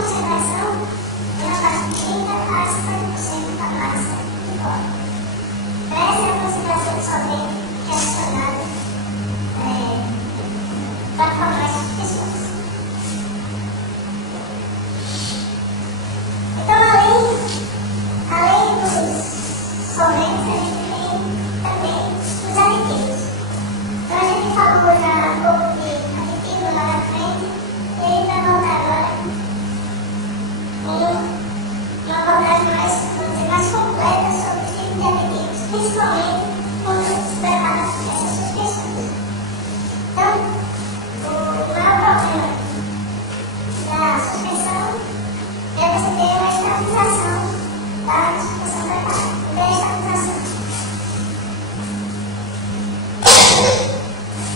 conservação, ela faz de 30% a 50% da massa do corpo. Para essa concentração de solvente que é adicionada para formar essas pessoas. Então, além dos solventes, a gente tem também os aditivos. Então, a gente falou já um pouco de aditivo lá na frente, e a gente vai voltar agora uma abordagem mais completa sobre os tipos de aditivos, principalmente quando se prepara essas suspensões. Então, o maior problema da suspensão é você ter uma estabilização da suspensão preparada. O que é a estabilização?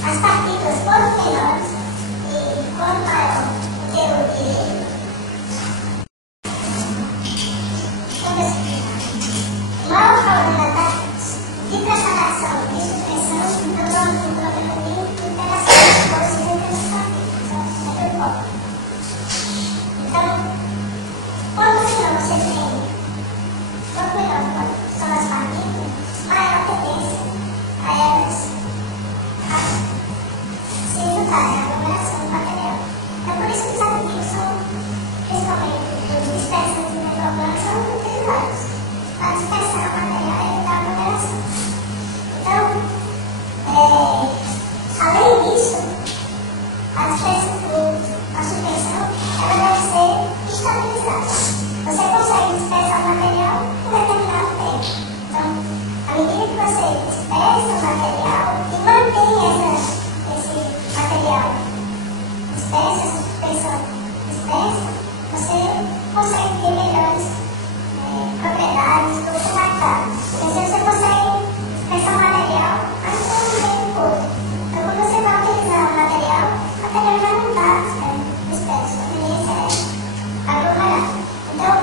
As partículas, quanto menores e quanto maior o teor de o maior problema de preparação e suspensão, então vamos ter um problema de interação das forças entre as partículas, entre o corpo. Então, quanto menor você tem, quanto menor são as partículas, maior a tendência a elas se juntarem à aglomeração do material. Então, por isso que os aditivos são, principalmente os dispersantes e microplanos, são utilizados para dispersar o material e evitar a aglomeração. Então, além disso, a suspensão ela deve ser estabilizada. Você consegue dispersar o material por determinado tempo. Então, à medida que você dispersa o material e mantém esse material disperso, essa suspensão dispersa, você consegue ter melhores propriedades do seu material. Porque assim você consegue dispersar o material antes de um tempo outro. Então, quando você vai utilizar o material já não está disperso, a tendência é aglomerar. Então,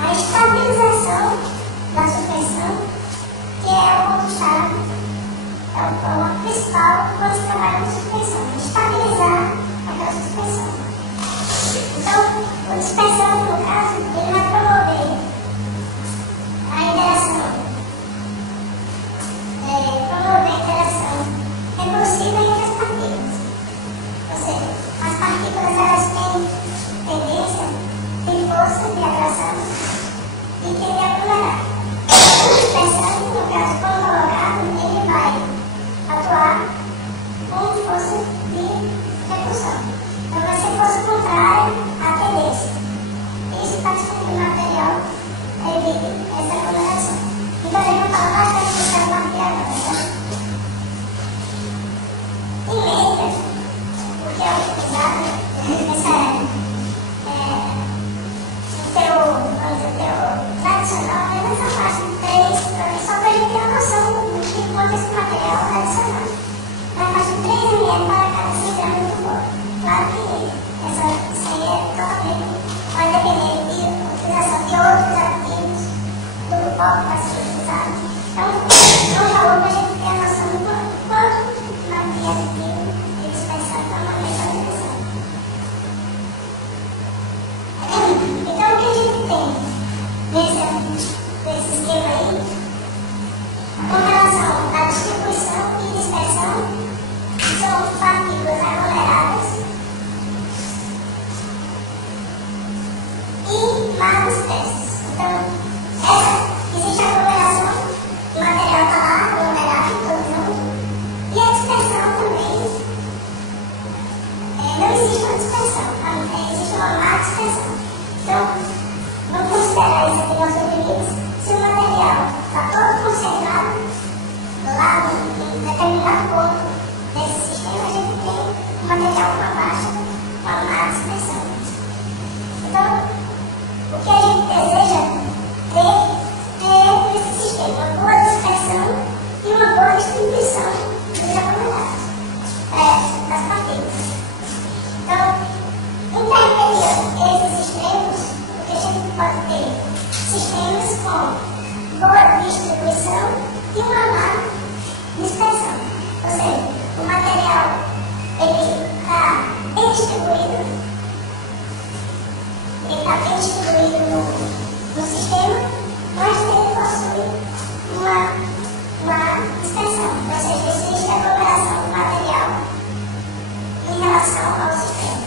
a estabilização da suspensão, que é o ponto-chave, é o ponto principal quando se trabalha com suspensão, estabilizar aquela suspensão. Então, o dispersante, no caso, ele vai promover a interação, repulsiva entre as partículas. Ou seja, as partículas elas têm tendência, têm força de atração e querer aglomerar. O dispersante, no caso, quando colocado, ele vai atuar com força de repulsão. Então vai ser força contrária à tendência. Isso faz com que o material evite essa aglomeração. Então a gente vai falar bastante dessa parte agora. Em média, o que é utilizado o teor tradicional é nessa faixa de 3, só para a gente ter uma noção de quanto esse material é tradicional. Na faixa de 3 ml para cada 100 gramas do corpo. Claro que isso aí é totalmente, vai depender de utilização de outros ativos do corpo para ser utilizado. Então, é um valor para a gente ter a noção do quanto de aditivo e dispersado para uma metalização. Então, o que a gente tem nesse esquema aí, com relação à distribuição e dispersão, são partículas aglomeradas e mais dispersas. Então, existe a aglomeração, o material está lá aglomerado, todo junto, e a dispersão também. Não existe uma dispersão, existe uma má dispersão. Então, vamos considerar isso aqui nossos limites. Se o material está todo concentrado lá em determinado ponto desse sistema, a gente tem um material com uma má dispersão. Então, o que a gente deseja ter nesse sistema? Uma boa dispersão e uma boa distribuição dos aglomerados, das partículas. Então, intermediando esses extremos, o que a gente pode ter? Sistemas com boa distribuição e uma má dispersão. Ou seja, o material ele está bem distribuído, ele está uma dispersão, ou seja, existe aglomeração do material em relação ao sistema.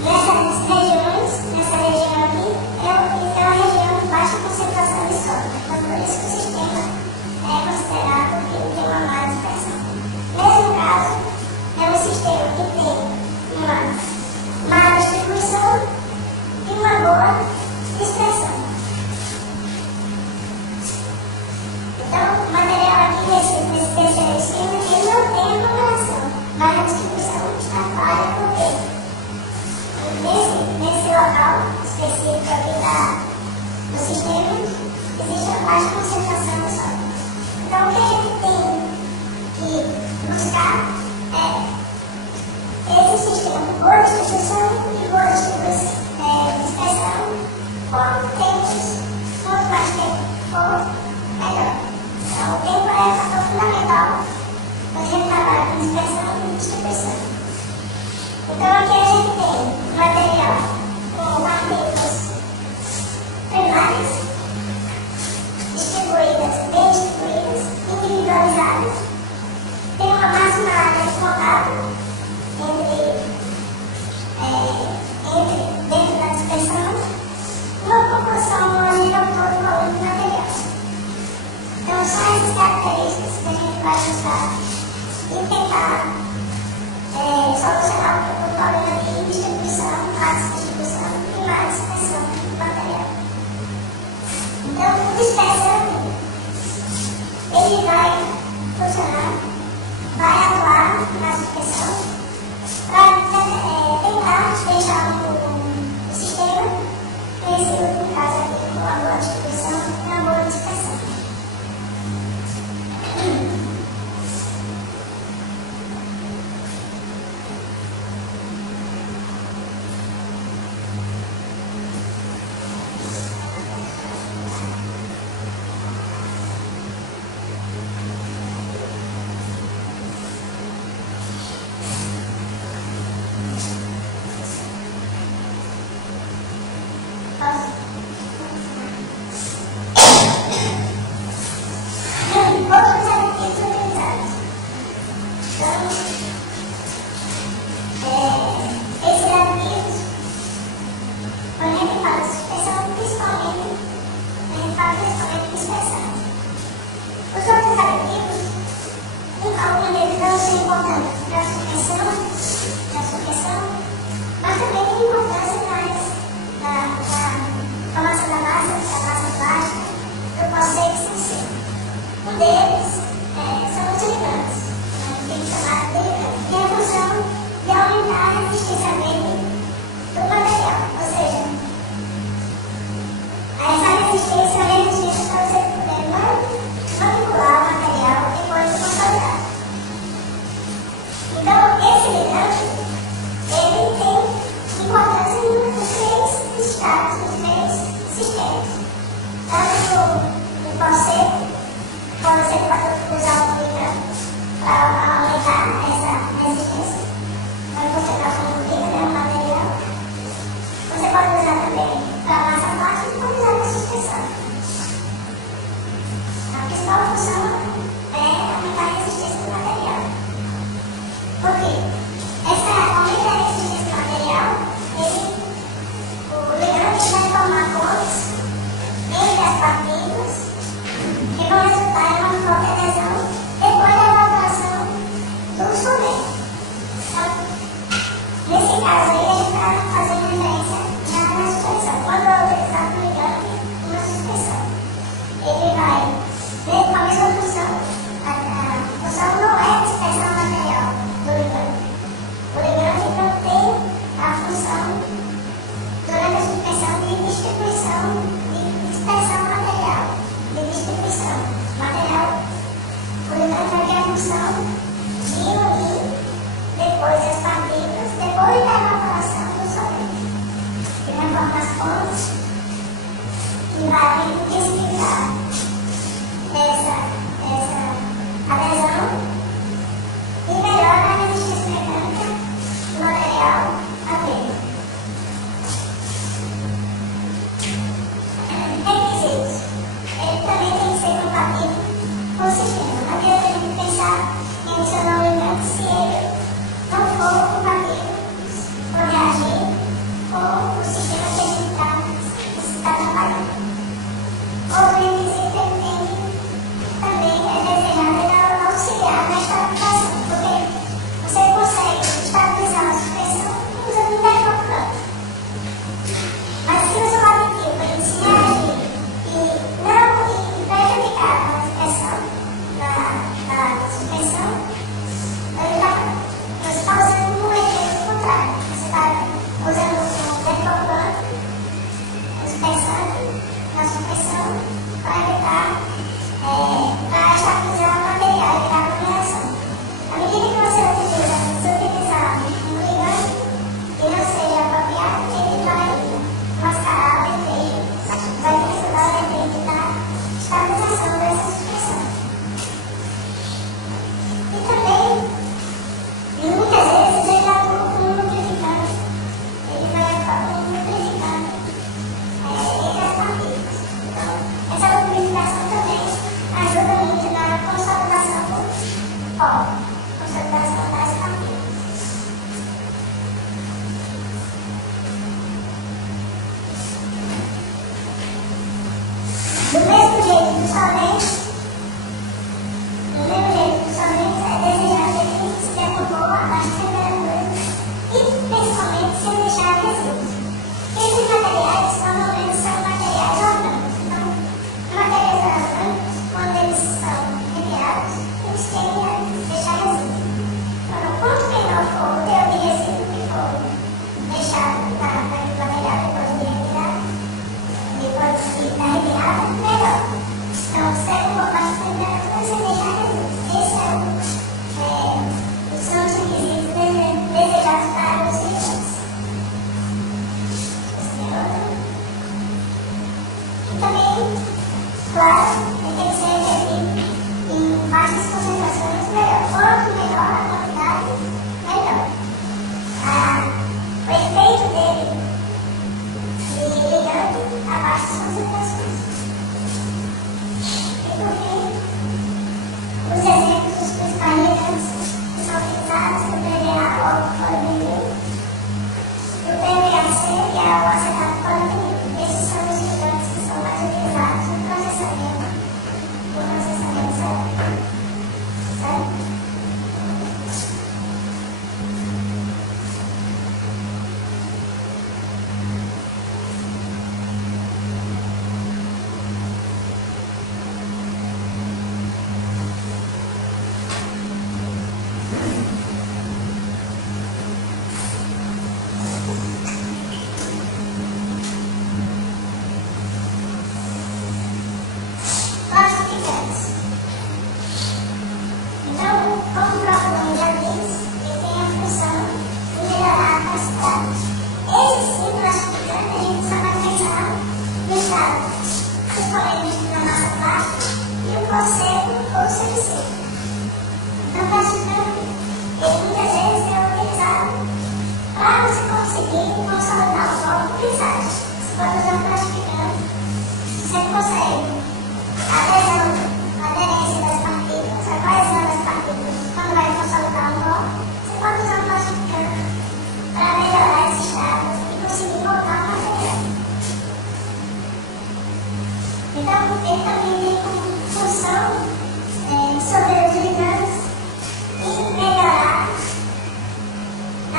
Nessa região aqui, é uma região de baixa concentração de sódio. Então, por isso que o sistema é considerado que tem uma má dispersão. Nesse caso, é um sistema que tem uma má distribuição e uma boa dispersão. Então, o material aqui nesse terceiro esquema, ele não tem aglomeração, mas a distribuição está falha porque nesse local específico aqui do sistema, existe uma baixa concentração de sódio. Então, o que a gente tem que buscar é esse sistema com boa distribuição e boa dispersão, quanto mais tempo for, melhor. Então, o tempo é um fator fundamental quando a gente trabalha com dispersão e distribuição. Então, aqui a gente tem material com partículas primárias, bem distribuídas, individualizadas, tem uma máxima área de contato dentro da dispersão, uma proporção homogênea ao todo do volume do material. Então, são essas características que a gente vai usar e tentar solucionar o problema de distribuição, má distribuição e má dispersão do material. Então, o dispersante, ele vai funcionar, vai atuar na dispersão para tentar deixar o sistema, nesse último caso aqui, com uma boa distribuição e uma boa dispersão.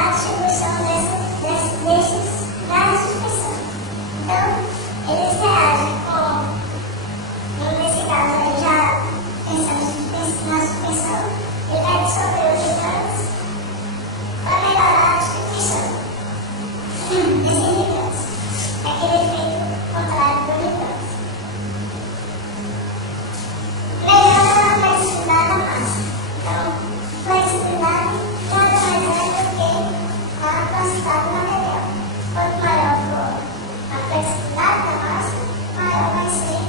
a distribuição desses gases de suspensão. Então, eles reagem com, nesse caso aí, já pensando na suspensão, ele vai dissolver os gigantes para melhorar a distribuição desses gigantes. Aquele efeito contrário do gigante. Melhora a flexibilidade da massa. Então, flexibilidade nada mais é do que a velocidade do material. Quanto maior for a flexibilidade da massa, maior vai ser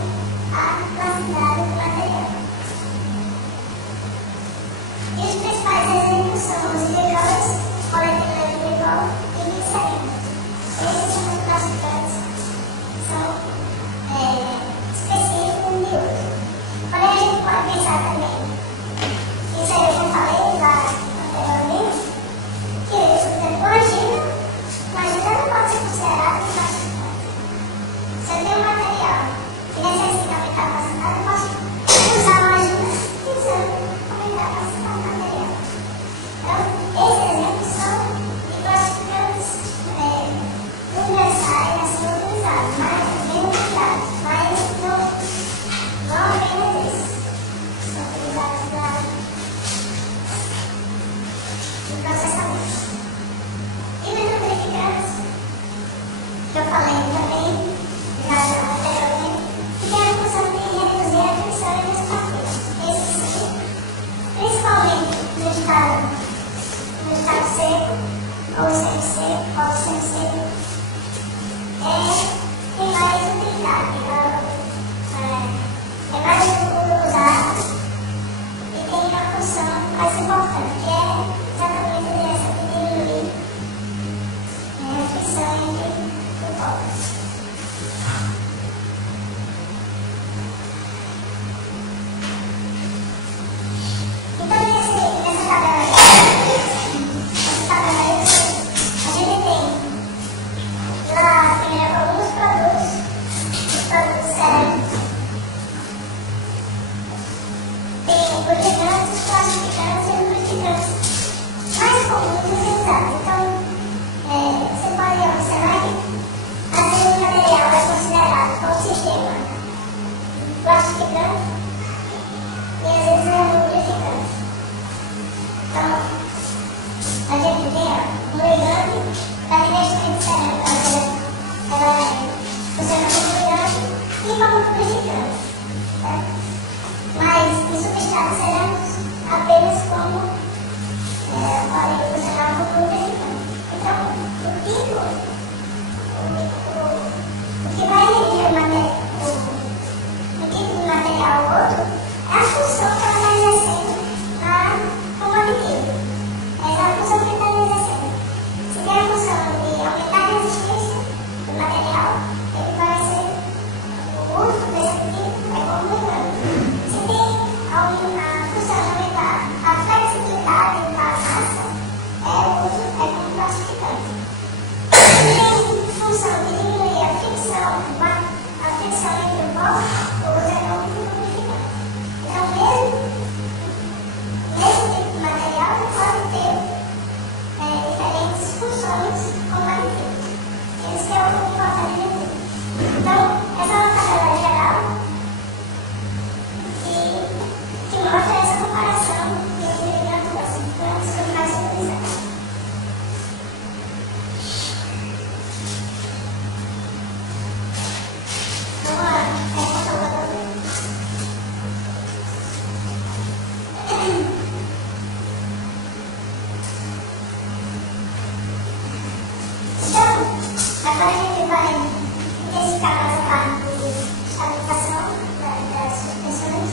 a velocidade do material. E os principais exemplos são os glicóis, moléculas de glicol e glicerina. Esses são os classificantes, são específicos de uso. Porém, a gente pode pensar também, isso aí eu já falei lá anteriormente, que, por exemplo, argila não pode ser considerado um classificante. Se eu tenho um material que necessita aumentar a capacidade, eu posso usar uma argila visando aumentar a capacidade do material. Então, esses exemplos são de classificantes universais a ser utilizados, mas bem utilizados, mas não apenas esses. São utilizados no processamento. E os lubrificantes, que eu falei também, já anteriormente, que tem a função de reduzir a fricção entre as partículas. Esses sim, principalmente no estado seco, ou semi-seco, ou semi-seco, tem mais utilidade, é mais usado e tem uma função mais importante, que é exatamente essa de diminuir a fricção entre os povos. Então, nessa tabela aí, a gente tem lá, primeiro, alguns produtos cerâmicos. Tem os gigantes, os classificantes e os lubrificantes mais comuns utilizados. Então, você pode observar que às vezes o material é considerado como sistema classificante e às vezes é lubrificante. Então, a gente tem um ligante da revestimento cerâmico, ela funciona como ligante e como lubrificante, certo? Mas em substratos cerâmicos apenas como podem funcionar como lubrificante. Então, o que vai medir o tipo de material ou outro é a função que ela está exercendo como aditivo. Essa é a função que ele está exercendo. Se tem a função de aumentar a resistência do material, ele vai ser o uso desse aditivo é como ligante. Se tem a função de aumentar a flexibilidade da massa, o uso é como classificante. Se tem função de diminuir a fricção entre o polo, o uso é como lubrificante. Então, mesmo tipo de material, ele pode ter diferentes funções como aditivos. Esse é o importante de tudo. Então, essa é uma tabela geral que mostra essa comparação entre lubrificantes e classificantes que vai ser utilizado. Vamos lá, essa tabela também. Então, agora a gente vai intensificar mais a parte de estabilização das suspensões.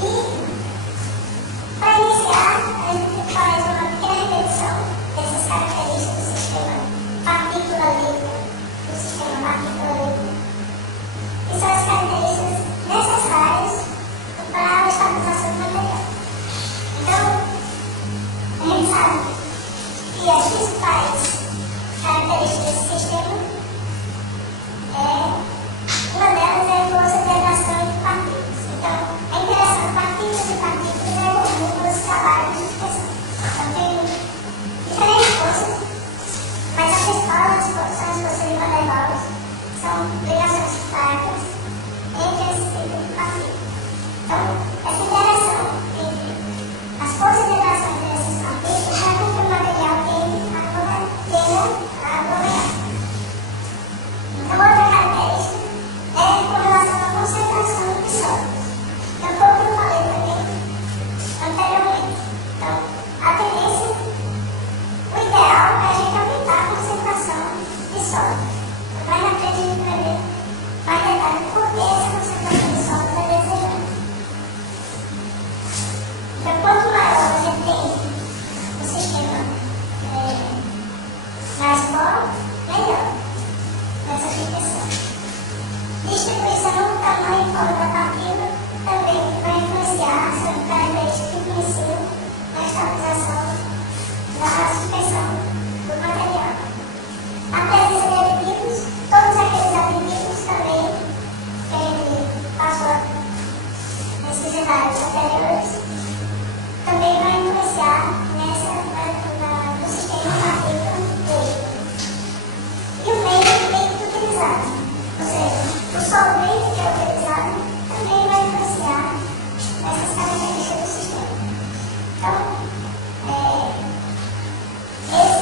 E, para iniciar, a gente faz uma pequena repetição dessas características do sistema partícula líquida, que são as características necessárias para a estabilização do material. Então, a gente sabe que as principais características desse sistema uma delas é a força de atração de partículas. Então, a interação de partículas é comum nos trabalhos de suspensão. Então, tem diferentes forças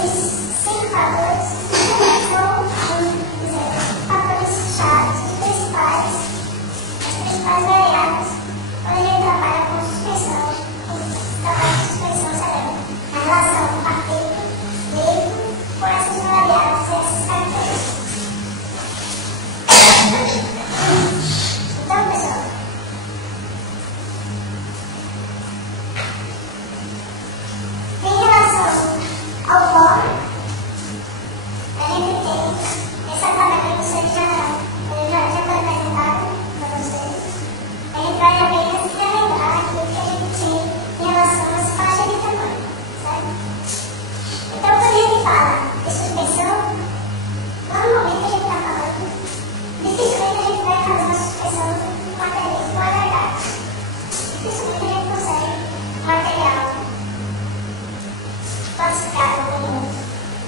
esses 5 fatores são, vamos dizer, fatores chaves, os principais, as principais variáveis quando a gente trabalha com suspensão, serão a relação partícula, líquido, com essas variáveis e essas características. Então, pessoal, em relação ao pó, a gente tem essa tabela que vocês já foi apresentada para vocês. A gente vai apenas relembrar aquilo que a gente tinha em relação às faixas de tamanho, certo? Então, quando a gente fala de suspensão, normalmente a gente está falando, dificilmente a gente vai fazer uma suspensão de materialismo agregado. Dificilmente a gente consegue material classificado como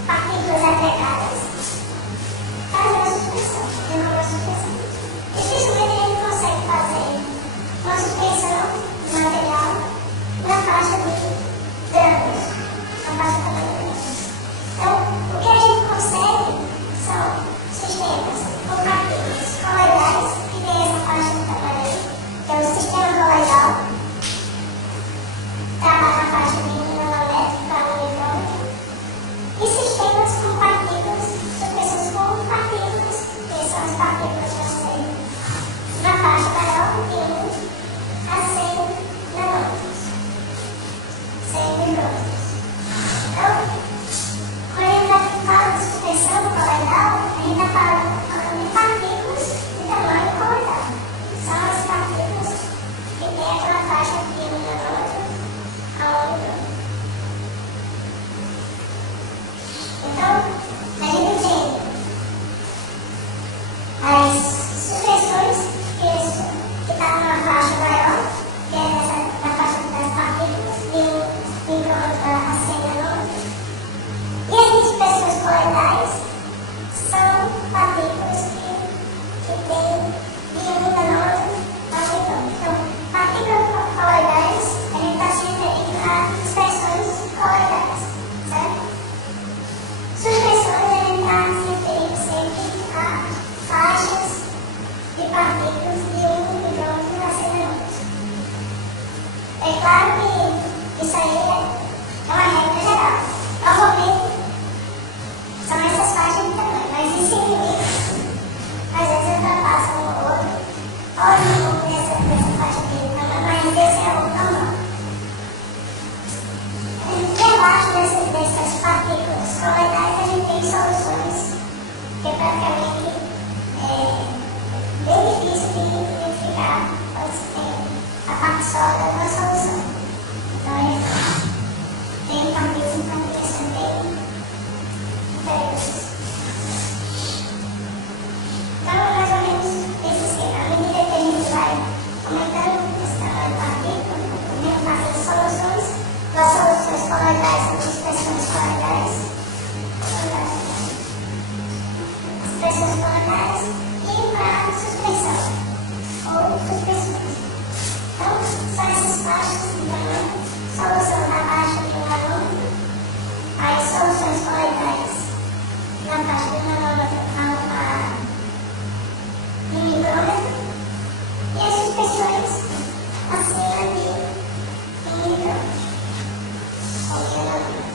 partículas agregadas fazer uma suspensão, desenvolver uma suspensão. Dificilmente a gente consegue fazer uma suspensão de material na faixa de grãos, na faixa de tamanho grande. Então, o que a gente consegue são sistemas com partículas coloidais, que tem essa faixa de tamanho aí, que é o sistema coloidal, trabalha na faixa de 1 nanômetro para 1 micrômetro, e sistemas com partículas, suspensões com partículas, que são as partículas que você na faixa maior de 1 a 100 nanômetros, 100 micrômetros. Então, quando a gente fala de suspensão coloidal, a gente está falando de partículas de tamanho coloidal. São as partículas que têm aquela faixa de 1 nanômetro a 1 micrômetro. Então, a gente tem as suspensões que estão numa faixa maior, que é na faixa das partículas, de 1 micrômetro a 100 nanômetros. E as dispersões coloidais são partículas que têm de 1 nanômetro a 1 micrômetro. Então, partículas coloidais, a gente está se referindo a dispersões coloidais, certo? Suspensões, a gente está se referindo sempre a faixas de partículas de 1 micrômetro a 100 nanômetros. É claro que isso aí é uma regra geral. Normalmente, são essas faixas de tamanho, mas esse limite, às vezes ultrapassa um ou outro, pode um pouco dessa faixa de tamanho, mas esse é o normal. E abaixo dessas partículas coloidais, a gente tem soluções que praticamente bem difícil de identificar quando se tem a parte sólida da solução. Então, tem partículas em quantificação bem diferentes. Então, mais ou menos esse esquema. À medida que a gente vai aumentando esse tamanho de partícula, a gente faz as soluções. Das soluções coloidais são dispersões coloidais. Dispersões coloidais e para suspensão ou suspensões. Então, são essas faixas de tamanho, solução na faixa de 1 nanômetro, as soluções coloidais na faixa de 1 nanômetro a 1 micrômetro e as suspensões acima de 1 micrômetro ou 1 nanômetros.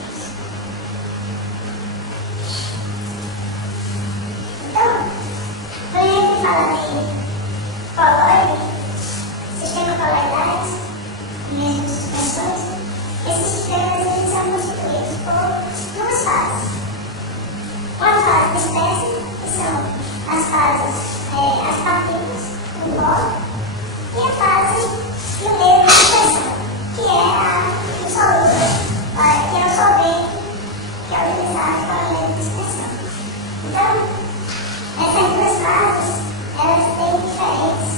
Então, quando a gente fala de coloide, sistema coloidais, mesmo suspensões, esses sistemas eles são constituídos por 2 fases. Uma fase de espécie, que são as fases, as partículas do pó, e a fase do meio de suspensão, que é o solúvel, que é o solvente que é utilizado para o meio de suspensão. Então, essas 2 fases, elas têm diferentes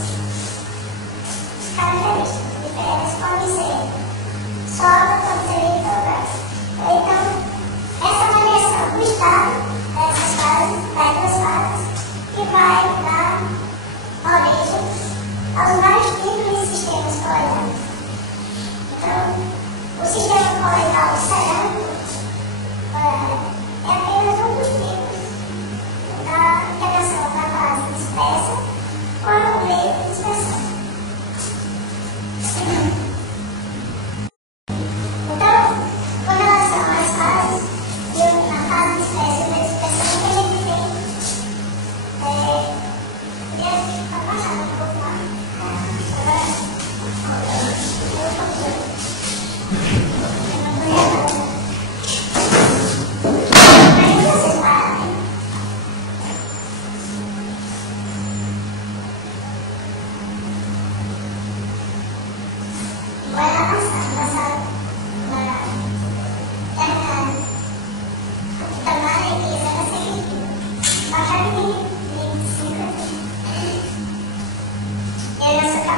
características. Diferentes podem ser sólido, pode ser líquido ou gás. Então, essa variação do estado dessas fases, das 2 fases, que vai dar origem aos vários tipos de sistemas coloidais. Então, o sistema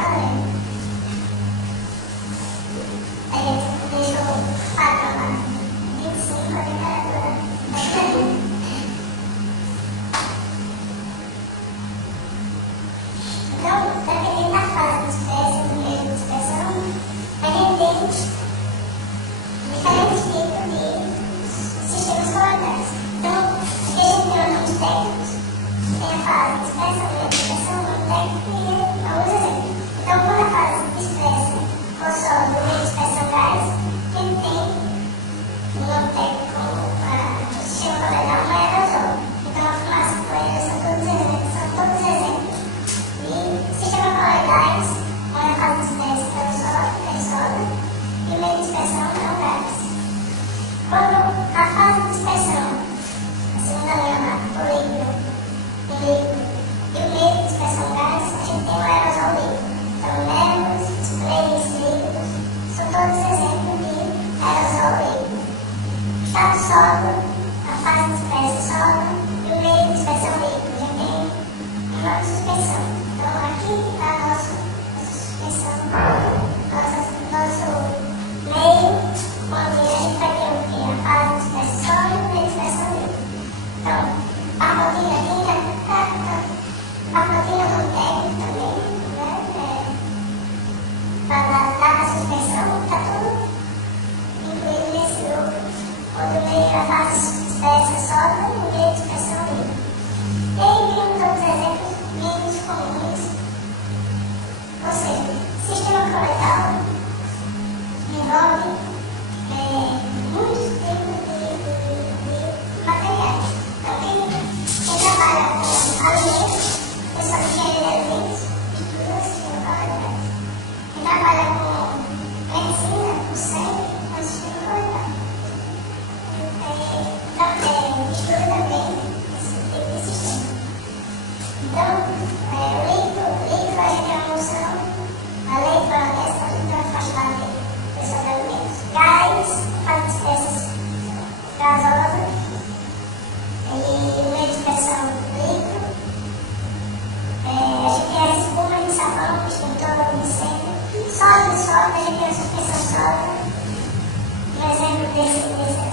valendo. A gente deixou o padrão lá, 25 a temperatura. Então, dependendo da fase de dispersão, do meio de dispersão, a gente tem diferentes tipos de sistemas coloidais. Então, aqui a gente tem alguns técnicos, tem a fase de dispersão, meio de dispersão, o técnico e alguns exemplos. Então, quando a fase dispersa for sólido, o meio de dispersão gás, a gente tem um novo técnico como o sistema coloidal, um aerosol. Então, a fumaça com aerosol são todos exemplos de sistemas coloidais, onde a fase dispersa é sólido e o meio de dispersão é o gás. Quando a fase de dispersão, a segunda linha lá, o líquido e o meio de dispersão gás, a gente tem o aerosol líquido. Então, nervos, sprays líquidos, são todos exemplos de aerosol líquido. Estado sólido, a fase de dispersão sólido e o meio de dispersão líquido. A gente tem uma suspensão. Então, aqui está a nossa suspensão, nosso meio, onde a gente vai ter o que? A fase de dispersão sólida e o meio de dispersão líquido. Então, a rotina do técnico também, né? Para a suspensão, está tudo incluído nesse grupo, onde o meio a fase dispersa sólida e o meio de dispersão líquida. E aí vimos outros exemplos menos comuns, ou seja, sistema coloidal envolve muitos tipos de materiais. Então, quem trabalha com alimentos, pessoal de engenharia de alimentos, estuda o sistema coloidal. Quem trabalha com medicina, com sangue, é o sistema coloidal. Estuda também esse tipo de sistema. Então, o líquido a gente tem uma emulsão, a lei floresta, a gente tem uma faixa da lei, pessoal de alimentos. Gás, faz dispersas gasosa, e o meio de dispersão líquido. A gente tem a espuma de sabão, extintor, incêndio. Sólido, a gente tem a suspensão sólida. Um exemplo dessa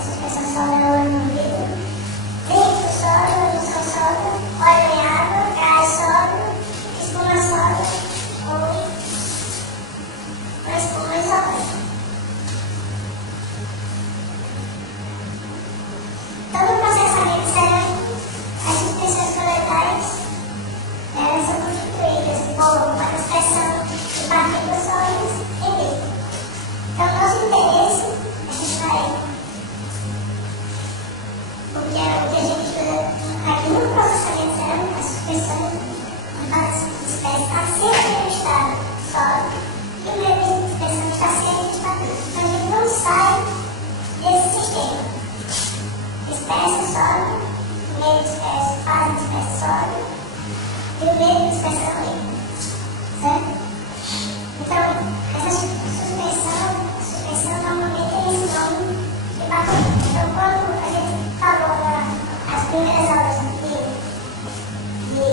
suspensão sólida é o óleo no vidro. Líquido sólido, emulsão sólida, óleo em água, gás sólido, espuma sólida ou espuma isolante. Então, no processamento cerâmico, as suspensões coloidais são constituídas por uma dispersão de partículas sólidas e líquidas. Então, nosso interesse, a gente vai, porque é o que a gente estuda aqui no processamento cerâmico, a suspensão está sempre no estado sólido e o meio de dispersão está sempre no estado líquido. Então, a gente não sai desse sistema. Dispersa sólido, o meio disperso, fase dispersa sólido e o meio de dispersão líquido. Certo? Então, essa suspensão normalmente tem esse nome de bateria. Então, quando a gente falou nas primeiras aulas de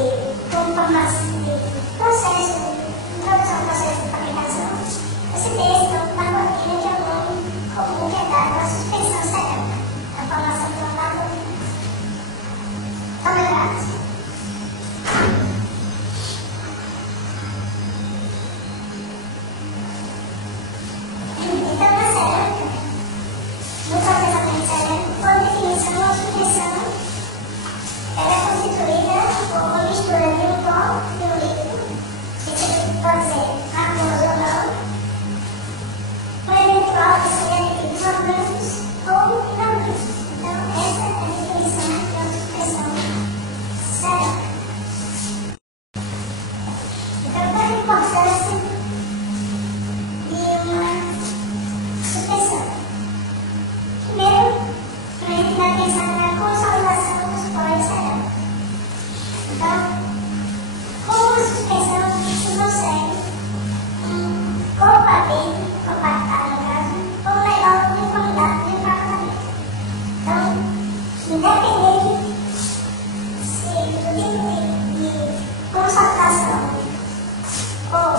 conformação, de processo, introdução ao processo de fabricação, você tem esse nome de bateria, que é o nome comum que é dado à suspensão cerâmica, a formação de uma bateria. Estão lembrados? Então, na cerâmica, no processamento cerâmico, por definição, a suspensão ela é constituída por uma mistura de um pó e um líquido, que pode ser aquoso ou não, com eventual de aditivos orgânicos ou inorgânicos. Então, essa é a definição de uma suspensão cerâmica. Então, qual é a importância de uma suspensão? Primeiro, a gente vai pensar na consolidação dos poros cerâmicos. Então, com uma suspensão, se consegue um corpo compactado no caso, ou melhor, uniformidade de empacotamento. Então, independente do tipo de consolidação ou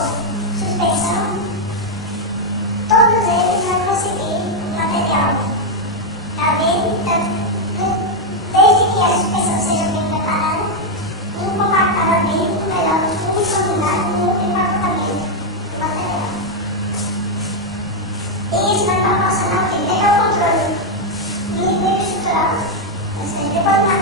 Depois,